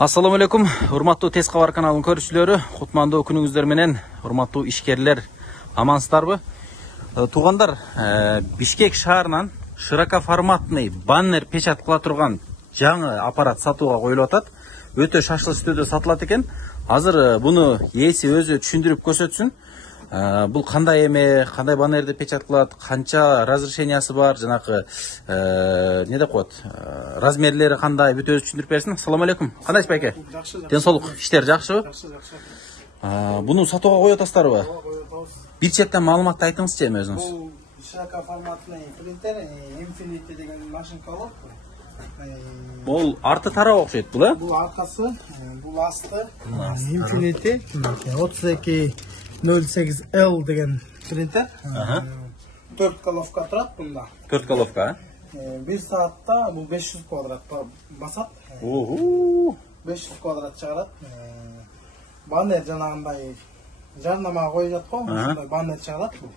Assalamu alaikum, урматтуу Тез кабар каналынын көрүүчүлөрү, кутмандуу күнүңүздөр менен, урматтуу ишкерлер, амансыздарбы? Туугандар, Бишкек шаарынан широкоформатный баннер печат кыла турган жаңы аппарат сатууга коюлуп атат. Өтө шашлычтөдө сатылат экен. Азыр буну ээси өзү түшүндүрүп көрсөтсүн. Бул кандай эме, кандай баннерди печат кылат, канча разрешениясы бар, жанакы не деп коет, размерлери кандай, бүт өзү түшүндүрүп берсин. Ассаламу алейкум. Кандайсыз байке? Жакшы. Ден соолук, иштер жакшыбы? Жакшы. Буну сатууга коюп атасыздарбы? Бир четтен маалыматты айтыңызчы эми өзүңүз. Бул широкоформатный принтер, Infinity деген машинка болот. Бул арты тарап окшойт бул, э? Бул аркасы, бул асты. Infinity 3208L деген принтер. 4 головка турат бунда. 4 головка, Бир саатта бул 500 квадрат басат. 500 квадрат чыгарат. Баннер жанагындай жарнамага коюп жаткан, ушундай баннер чыгарат бул.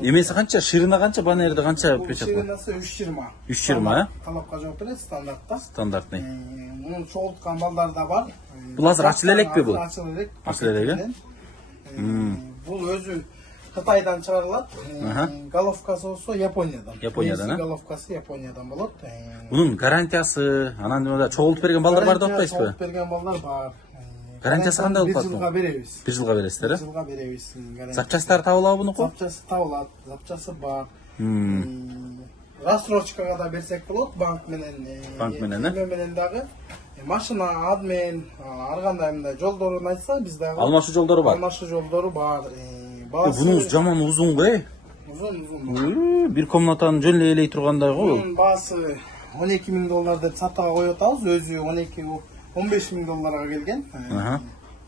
Эмеси канча, ширина канча, баннерди канча печат кылат? Ширинасы 320. 320, э? Талапка жооп берет, стандартта. Стандартный. Муну чогулткан балдар да бар. Бул азыр ачыла элекпи бул? Ачыла элек. Ачыла элек, э? Бул өзү Кытайдан чыгарылат. Головкасы болсо Япониядан. Япониядан, э? Головкасы Япониядан болот. Бунун гарантиясы, анан да чогултуп берген балдар бар деп атпайсызбы? Чогултуп берген балдар бар. Гарантиясы кандай болуп калат? 1 жылга беребиз. 1 жылга бересиздер, э? 1 жылга беребиз. Запчастары табылабы бунуку? Запчасы табылат, запчасы бар. Рассрочкага да берсек болот, банк менен. Банк менен, э? Менен дагы машина адмен, ар кандай мындай жолдорун айтса, биз дагы Алмашуу жолдору бар. Алмашуу жолдору бар. Бунуңуз жаман узун го, э? Узун. Бир комнатаны жөн эле ээлей тургандай го. Бунун баасы $12,000 деп сатууга коюп атабыз. Өзү 15,000 долларга келген.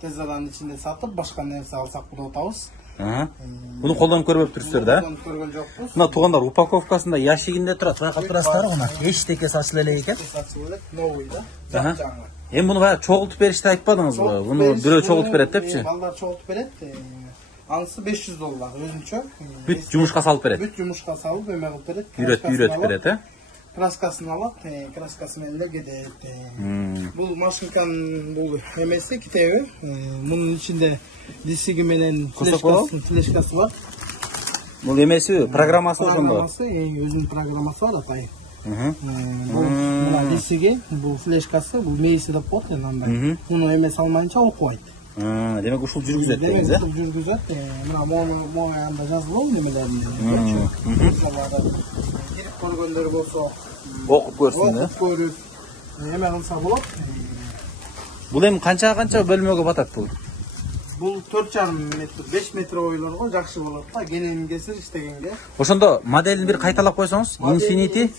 Тез аранын ичинде сатып, башка нерсе алсак болуп атабыз. Буну колдонуп көрбөп турсуздар да? Колдонуп көргөн жокпуз. Мына туугандар, упаковкасында ящигинде турат. Туракка турасыздар мына. Эчтеке сачыла элек экен. Сатып элек, новый да. Жаңы. Эми буну баягы чогултуп беришти айтпадыңызбы? Буну бирөө чогултуп берет депчи? Балдар чогултуп берет. Анысы $500 өзүнчө. Бүт жумушка салып берет. Бүт жумушка салып эме кылып берет. Үйрөтүп берет, э? Краскасын алат, краскасы менен эле кетет. Бул машинканын бул эмеси китеби. Мунун ичинде дисиги менен флешкасы бар. Бул эмеси, программасы ошондо. Программасы, өзүнүн программасы бар атай. Бул мына дисиги, бул флешкасы, бул мейси деп коет андай. Муну эме салмайынча окубайт. Демек ушул жүргүзөт дегиңиз, э? Жүргүзөт. Мына моу аянда жазылган немелерин. Кирип көргөндөр болсо Окуп көрсүн, э? Көрүп, эме кылса болот. Бул эми канча бөлмөгө батат бул? Бул 4,5 метр, 5 метр ойлорго жакшы болот да, кенен кесир иштегенге. Ошондо моделин бир кайталап койсоңуз, Infinity.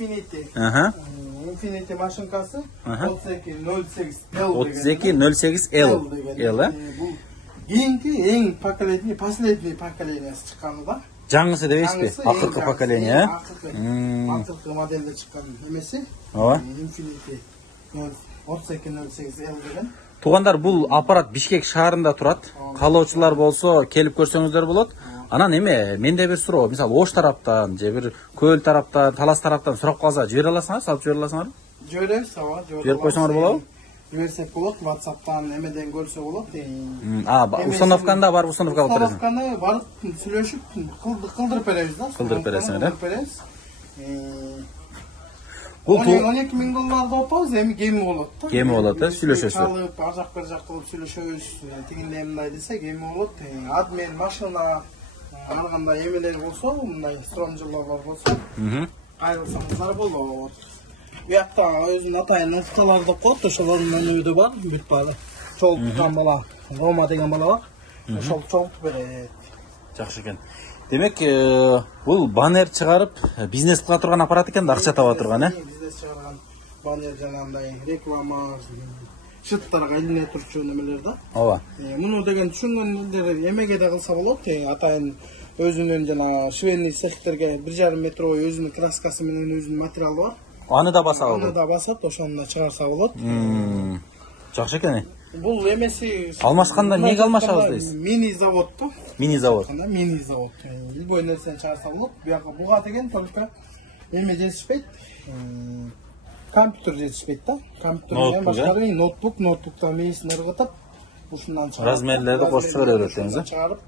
Infinity машинкасы 3208L. 3208L, э? Бул кийинки эң поколение, последний поколениясы чыкканы да. Жаңысы дебейсизби? Акыркы поколение, э? Акыркы моделде чыккан эмеси. Ооба. Infinity 3208L деген. Туугандар, бул аппарат Бишкек шаарында турат. Каалоочулар болсо келип көрсөңүздөр болот. Анан эме, менде бир суроо, мисалы Ош тараптан же бир Көл тараптан, Талас тараптан сурап калса, жибере аласыңар, салып жибере аласыңар? Жиберебиз, ооба, жиберип койсоңор болобу? Жиберсек болот, WhatsApp'тан эмеден көрсө болот. Установканда бар, установка кылып бересиң. Установканы барып сүйлөшүп, кылдырып беребиз да. Кылдырып бересиңер, э? Бул $12,000 деп атабыз, эми кеми болот да. Кеми болот, э? Сүйлөшөсүз. Алып, ар жак бер жак кылып сүйлөшөбүз. Тигиндей мындай десек, эми болот. Адмен, машина, ар кандай эмелер болсо, мындай сурамжылар болсо, кайрылсаңыздар болот. Буякта өзүнүн атайын укталар деп коет, ошолордун үйдү бар, бүт баары. Чогулткан бала, Рома деген бала бар. Ошол чогултуп берет. Жакшы экен. Демек, бул баннер чыгарып, бизнес кыла турган аппарат экен да, акча таба турган, э? Бизнес чыгарган баннер жанагындай реклама, шыттарга илине турчу немелер да. Ооба. Муну деген түшүнгөндөр эмеге да кылса болот. Атайын өзүнүн жана швейный цехтерге 1,5 метр ой өзүнүн краскасы менен өзүнүн материалы бар. Аны да басабы? Аны да басат, ошону да чыгарса болот. Жакшы экен. Бул эмеси алмашканда эмнеге алмашабыз дейсиз? Мини завод да. Мини завод. Мини завод. Любой нерсени чыгарса болот. Буга деген только эме жетишпейт. Компьютер жетишпейт да. Компьютер менен Ноутбук, башкарып, ноутбуктан мээсин ыргытып, ушундан чыгарып. Размерлерди кошуп чыгара берет экенсиз. Чыгарып,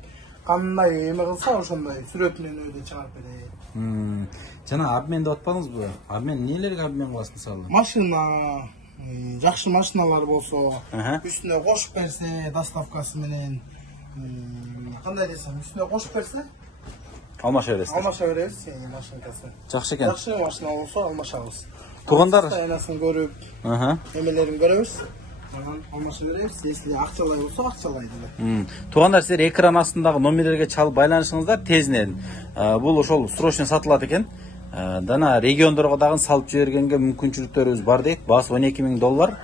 кандай эме кылса ошондой сүрөтүнөн өйдө чыгарып берет. Жана обмен деп атпадыңызбы? Обмен эмнелерге обмен кыласың мисалы? Машина, жакшы машиналар болсо, Аха. үстүнө кошуп берсе, доставкасы менен, кандай десем, үстүнө кошуп берсе, Алмаша бересиз. алмаша беребиз, машинкасы. Жакшы экен. Жакшы машина болсо алмашабыз. Туугандар, Айнасын көрүп, эмелерин көрөбүз. Анан алмаша беребиз. Если акчалай болсо, акчалай деле. Туугандар, силер экран астындагы номерлерге чалып байланышыңыздар тезинен. Бул ошол срочно сатылат экен. Дана региондорго дагы салып жибергенге мүмкүнчүлүктөрүбүз бар дейт. Баасы $12,000.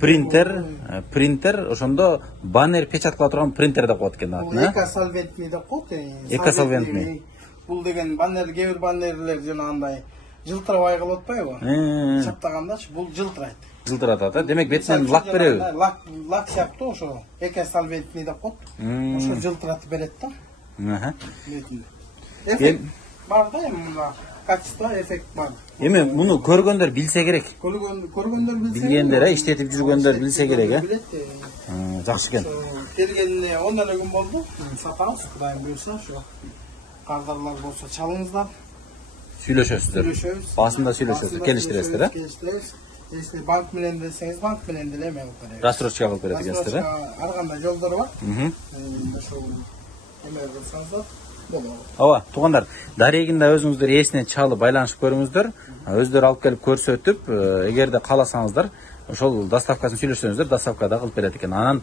Принтер, ошондо баннер печаткала турган принтер деп коет экен Бул атын. экосолвентный деп коет. Экосолвентный. Бул деген баннер, кээ бир баннерлер жанагындай жылтырабай калып атпайбы? Чаптагандачы бул жылтырайт. Жылтыратат, демек бетинен лак береби? Лак сыяктуу ошо экосолвентный деп коет. Ошо жылтыратып берет да. Эффект бар да, мына качество эффект бар. Эми муну көргөндөр билсе керек. Көргөндөр билсе. Билгендер, иштетип жүргөндөр билсе керек, Жакшы экен. Келгенине 10 эле күн болду. Сатабыз, Кудайым буйрса, ошо кардарлар болсо чалыңыздар. Сүйлөшөсүздөр. Басында сүйлөшөсүз, келиштиресиздер, Келиштиребиз. Если банк менен десеңиз, банк менен деле эме кылып беребиз. Рассрочка кылып берет экенсиздер, Ар кандай жолдор бар. Ошол эме кылсаңыздар болот. Ооба, туугандар, дарегин да өзүңүздөр ээсине чалып байланышып көрүңүздөр. Өздөрү алып келип көрсөтүп, эгерде кааласаңыздар, ошол доставкасын сүйлөшсөңүздөр, доставка да кылып берет экен. Анан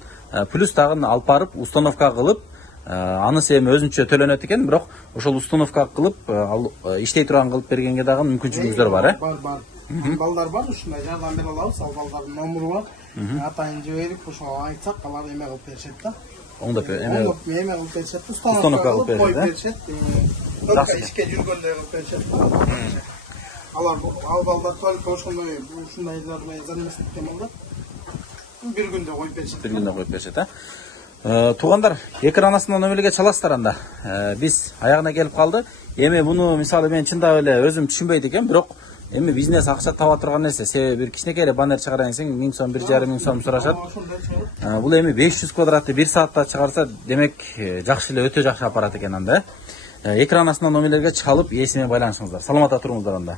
плюс дагы алып барып установка кылып, анысы эми өзүнчө төлөнөт экен, бирок ошол установка кылып, иштей турган кылып бергенге дагы мүмкүнчүлүгүңүздөр бар, Бар. Балдар бар, ушундай жардам бере алабыз. Ал балдардын номуру бар. Атайын жиберип, ошого айтсак, алар эме кылып беришет да. Оңдоп эме кылып беришет. установка кылып коюп беришет, беришет. Только ишке жүргөндө кылып беришет. Ал балдар только ушундай занеместикке балдар. Бир күндө коюп беришет. бир күндө коюп беришет, Туугандар, экран астында номерге чаласыздар анда. Биз аягына келип калды. Эми буну мисалы мен чындап эле өзүм түшүнбөйт экен, бирок эми бизнес акча таба турган нерсе. Себеби бир кичинекей эле баннер чыгарайын десең 1000 сом, 1,5 сом сурашат. Бул эми 500 квадратты 1 саатта чыгарса, демек жакшы эле, өтө жакшы аппарат экен анда. Экран астында номерлерге чалып ээсине байланышыңыздар. Саламатта туруңуздар анда.